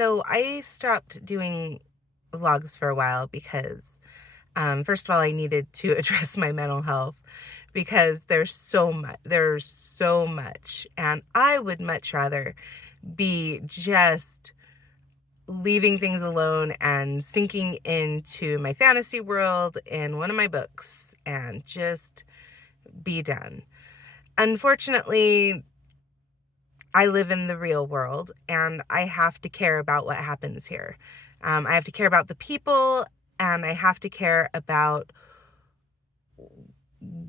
So I stopped doing vlogs for a while because, first of all, I needed to address my mental health because there's so much, and I would much rather be just leaving things alone and sinking into my fantasy world in one of my books and just be done. Unfortunately, I live in the real world and I have to care about what happens here. I have to care about the people and I have to care about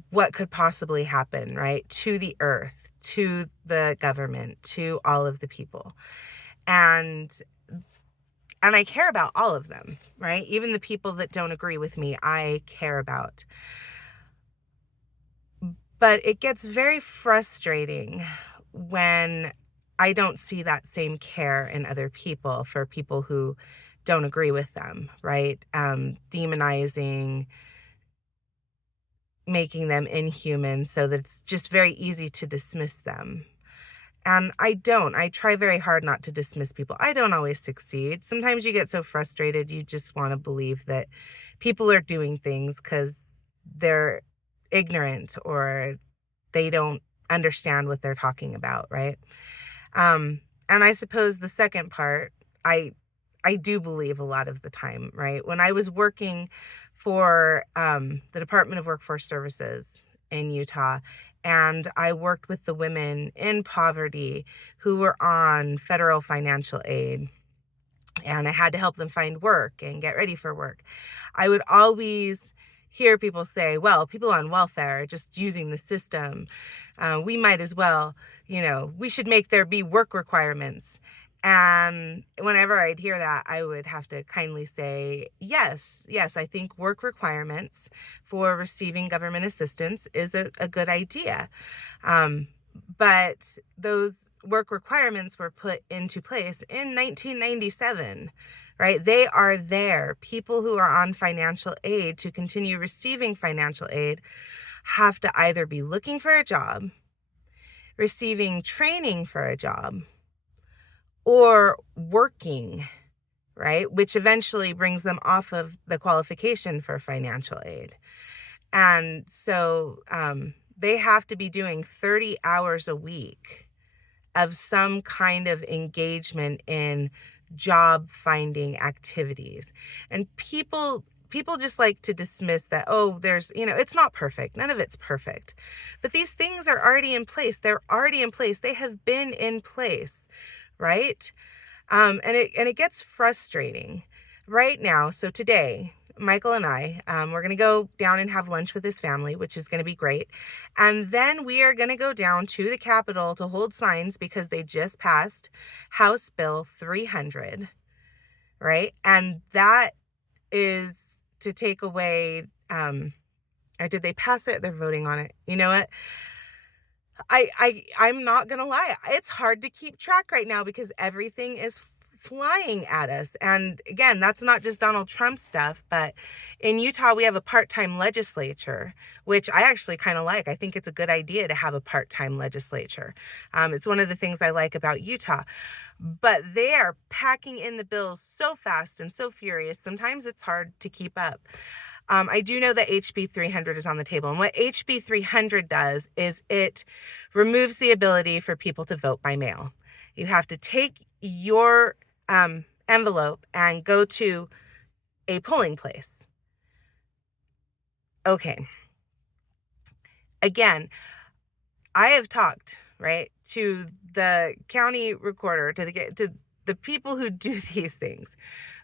what could possibly happen, right? To the earth, to the government, to all of the people. And and I care about all of them, right? Even the people that don't agree with me, I care about. But it gets very frustrating when I don't see that same care in other people for people who don't agree with them, right? Demonizing, making them inhuman so that it's just very easy to dismiss them. And I don't. I try very hard not to dismiss people. I don't always succeed. Sometimes you get so frustrated, you just want to believe that people are doing things because they're ignorant or they don't understand what they're talking about, right? And I suppose the second part, I I do believe a lot of the time, right? When I was working for the Department of Workforce Services in Utah, and I worked with the women in poverty who were on federal financial aid, and I had to help them find work and get ready for work. I would always hear people say, well, people on welfare are just using the system. We might as well, we should make there be work requirements. And whenever I'd hear that, I would have to kindly say, yes, I think work requirements for receiving government assistance is a good idea. Um, but those work requirements were put into place in 1997, right? They are there. People who are on financial aid to continue receiving financial aid have to either be looking for a job, receiving training for a job, or working, right? Which eventually brings them off of the qualification for financial aid. And so they have to be doing 30 hours a week of some kind of engagement in job finding activities. And people just like to dismiss that, oh, it's not perfect. None of it's perfect. But these things are already in place. They're already in place. They have been in place, right? And it gets frustrating right now. So today, Michael and I, we're going to go down and have lunch with his family, which is going to be great. And then we are going to go down to the Capitol to hold signs because they just passed House Bill 300, right? And that is to take away, or did they pass it? They're voting on it. You know what? I'm not gonna lie. It's hard to keep track right now because everything is flying at us. And again, that's not just Donald Trump stuff, but in Utah we have a part-time legislature, which I actually kind of like. I think it's a good idea to have a part-time legislature. It's one of the things I like about Utah. But they are packing in the bills so fast and so furious. Sometimes it's hard to keep up. I do know that HB 300 is on the table. And what HB 300 does is it removes the ability for people to vote by mail. You have to take your envelope and go to a polling place. Okay. Again, I have talked, right, to the county recorder, to the people who do these things.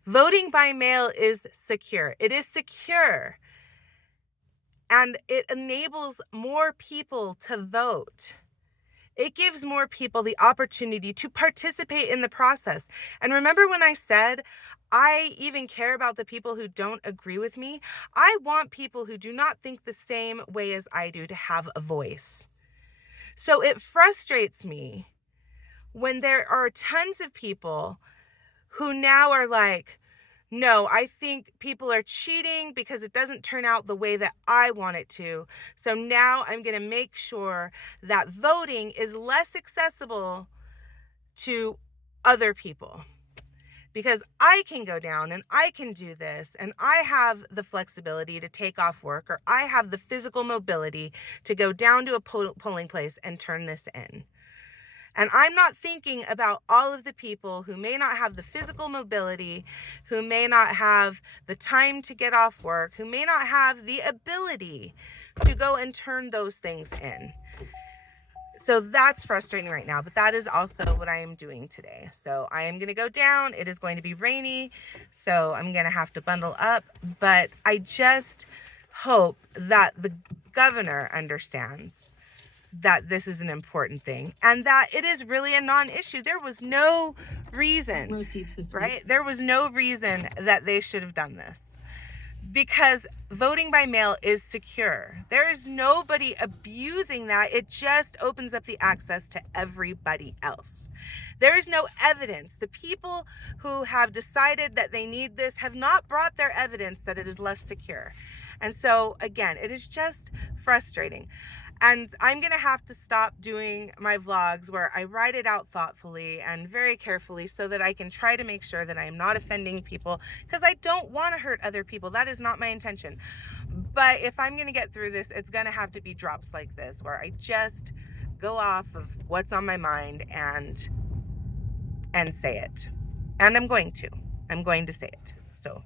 Voting by mail is secure. It is secure. And it enables more people to vote. It gives more people the opportunity to participate in the process. And remember when I said, I even care about the people who don't agree with me? I want people who do not think the same way as I do to have a voice. So it frustrates me when there are tons of people who now are like, no, I think people are cheating because it doesn't turn out the way that I want it to. So now I'm going to make sure that voting is less accessible to other people. because I can go down and I can do this, and I have the flexibility to take off work, or I have the physical mobility to go down to a polling place and turn this in. And I'm not thinking about all of the people who may not have the physical mobility, who may not have the time to get off work, who may not have the ability to go and turn those things in. So that's frustrating right now, but that is also what I am doing today. So I am going to go down. It is going to be rainy, so I'm going to have to bundle up, but I just hope that the governor understands that this is an important thing and that it is really a non-issue. There was no reason, right? There was no reason that they should have done this, because voting by mail is secure. There is nobody abusing that. It just opens up the access to everybody else. There is no evidence. The people who have decided that they need this have not brought their evidence that it is less secure. And so again, it is just frustrating. And I'm going to have to stop doing my vlogs where I write it out thoughtfully and very carefully so that I can try to make sure that I am not offending people, because I don't want to hurt other people. That is not my intention. But if I'm going to get through this, it's going to have to be drops like this where I just go off of what's on my mind and say it. And I'm going to say it. So